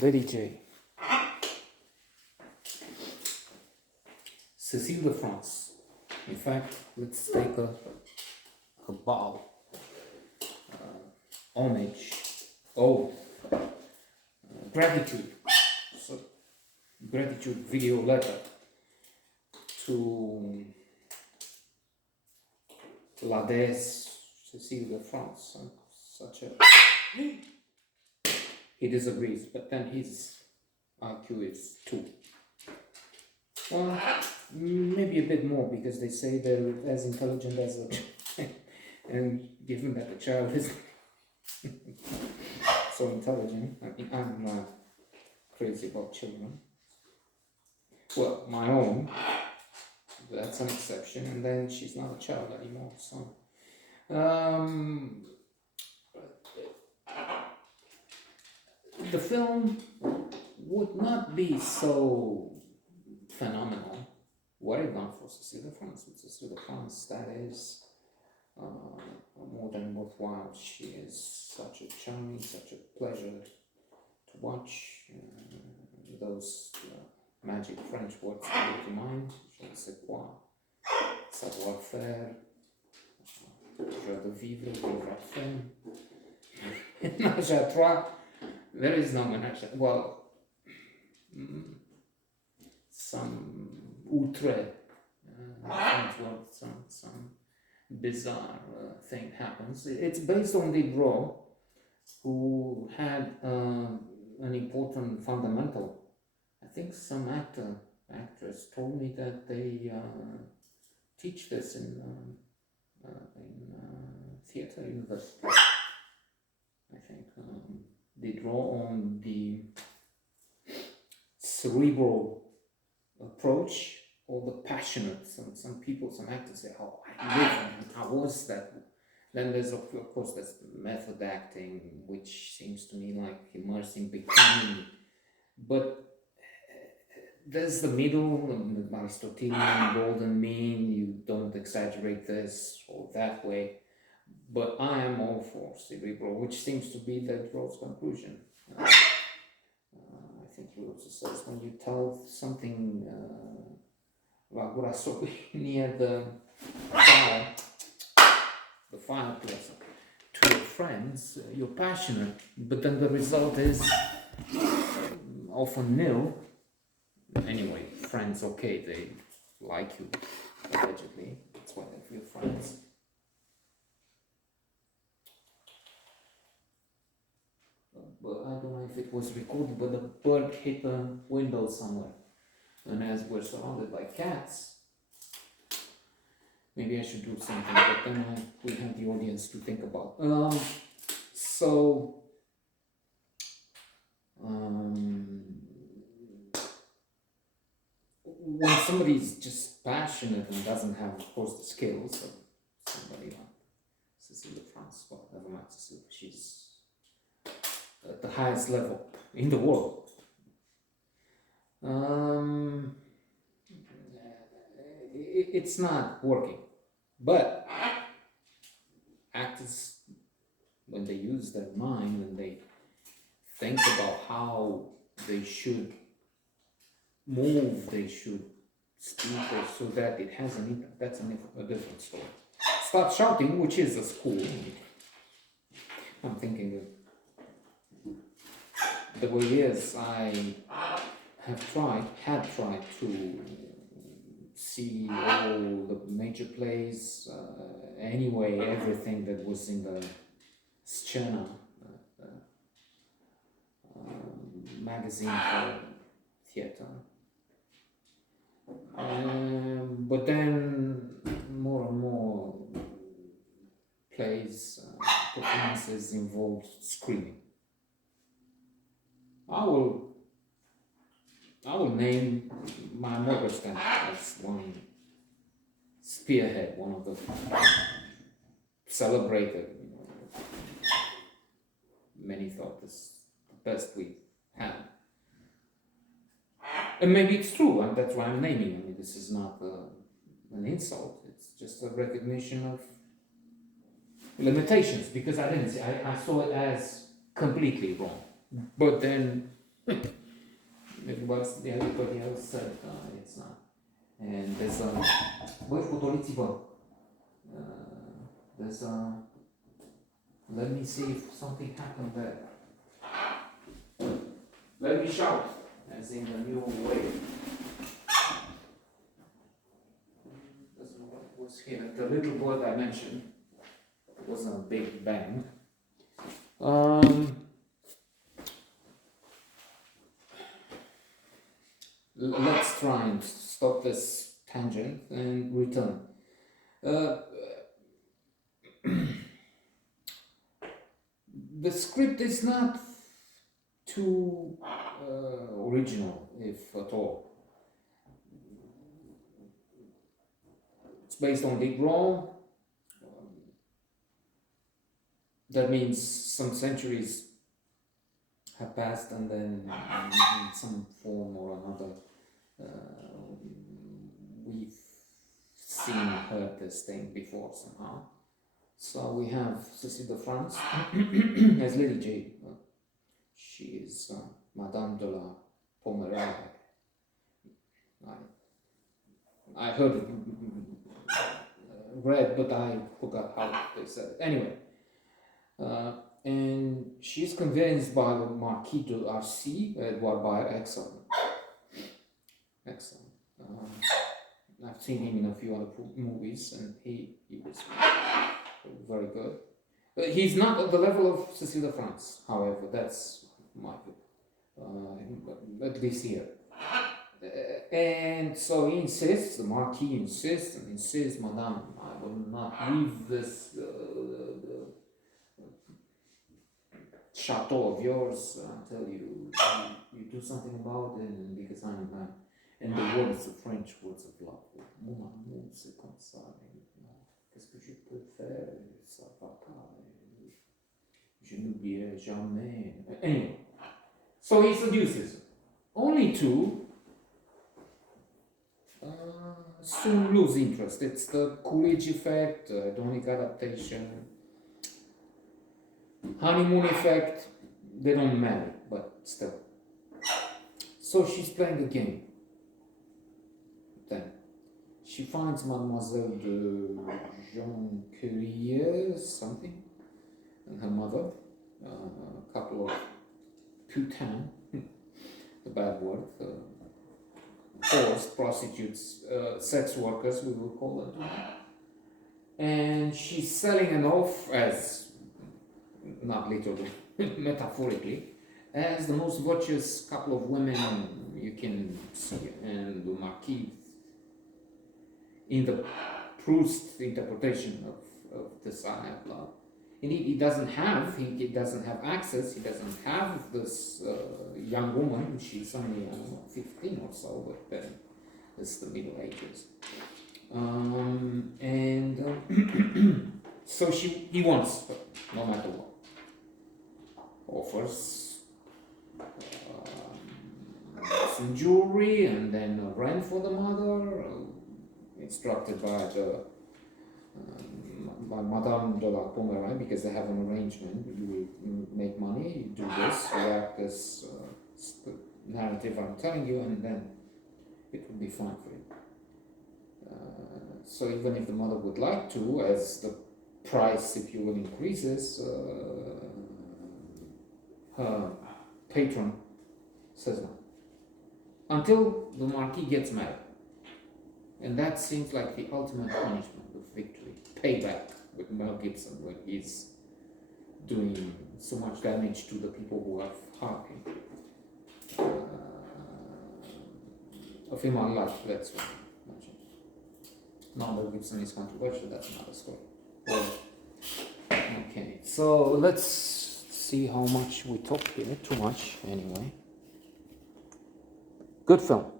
Lady J. Cécile de France. In fact, let's take a bow, homage, gratitude. So, gratitude video letter to La Déesse Cécile de France. Such a... He disagrees, but then his IQ is 2. Well, maybe a bit more, because they say they're as intelligent as a child. And given that the child is so intelligent, I mean, I'm not crazy about children. Well, my own, that's an exception, and then she's not a child anymore, so... the film would not be so phenomenal were it not for Cécile de France. With Cécile de France, that is more than worthwhile. She is such a charming, such a pleasure to watch. Those magic French words come to mind. Je ne sais quoi, savoir-faire, joie de vivre, vivre à fond. Ménage à trois. There is no menage. Well, some outre, some bizarre thing happens. It's based on Diderot, who had an important fundamental. I think some actress told me that they teach this in theater university. I think. Diderot on the cerebral approach, or the passionate. Some people, some actors say, "Oh, I live and I was that." Then there's of course there's method acting, which seems to me like immersing, becoming. But there's the middle, the Aristotelian golden mean. You don't exaggerate this or that way. But I am all for cerebral, which seems to be Diderot's conclusion. I think he also says when you tell something near the fireplace, to your friends, you're passionate, but then the result is often nil. Anyway, friends, okay, they like you, allegedly. That's why they're your friends. But I don't know if it was recorded, but the bird hit a window somewhere. And as we're surrounded by cats, maybe I should do something, but then we have the audience to think about. When somebody's just passionate and doesn't have, of course, the skills of somebody like Cécile de France, well, never mind Cécile, she's at the highest level in the world. It's not working. But actors, when they use their mind and they think about how they should move, they should speak, or so that it has an impact, that's a different story. Start shouting, which is a school. I'm thinking of the way years I had tried to see all the major plays, anyway, everything that was in the Scena magazine for theater. But then more and more plays, performances involved screaming. I will name my Morgenstern as one spearhead, one of the celebrated. Many thought this the best we had, and maybe it's true, and that's why I'm naming. I mean, this is not an insult; it's just a recognition of limitations. Because I saw it as completely wrong. But then Everybody else said it's not. And there's voi potoliți-vă. There's let me see if something happened there. Let me shout, as in the new way. That's what was here. The little bird I mentioned was a big bang. Let's try and stop this tangent and return. The script is not too original, if at all. It's based on Dick Roll. That means some centuries have passed, and then in some form or another we've seen, heard this thing before somehow. So we have Cécile de France as Lily Jade. She is Madame de la Pommeraye. I heard it read, but I forgot how they said it. Anyway, and she's convinced by the Marquis de Arcy, Edward Bayer, excellent. I've seen him in a few other movies, and he was very good. He's not at the level of Cécile de France, however, that's my view, at least here. And so he insists, the Marquis insists, Madame, I will not leave this chateau of yours until you do something about it, because I'm and the words, the French words of love, mon amour, c'est comme ça, qu'est-ce que je peux faire, ça va pas, je n'oublierai jamais. Anyway, so he seduces only to soon lose interest. It's the Coolidge effect, Hedonic adaptation, honeymoon effect. They don't marry, but still. So she's playing a game. Then she finds Mademoiselle de Jonquerière something, and her mother, a couple of putains, the bad word, whores, prostitutes, sex workers, we will call them. And she's selling an off as, not literally, metaphorically, as the most virtuous couple of women you can see. And the Marquis, in the Proust interpretation of this I Have Love, indeed he doesn't have access, he doesn't have this young woman, she's only, 15 or so, but then it's the Middle Ages. So he wants her, no matter what. Offers some jewelry and then a rent for the mother, instructed by Madame de la Pommeraye, because they have an arrangement. You will make money, you do this, you act this narrative I'm telling you, and then it will be fine for you. So even if the mother would like to, as the price, if you will, increases, her patron says no. Until the Marquis gets married. And that seems like the ultimate punishment of victory. Payback with Mel Gibson, when he's doing so much damage to the people who have harmed him. A film I like, that's what I mentioned. Now Mel Gibson is controversial, that's another story. Well, okay, so let's see how much we talk here. Too much, anyway. Good film.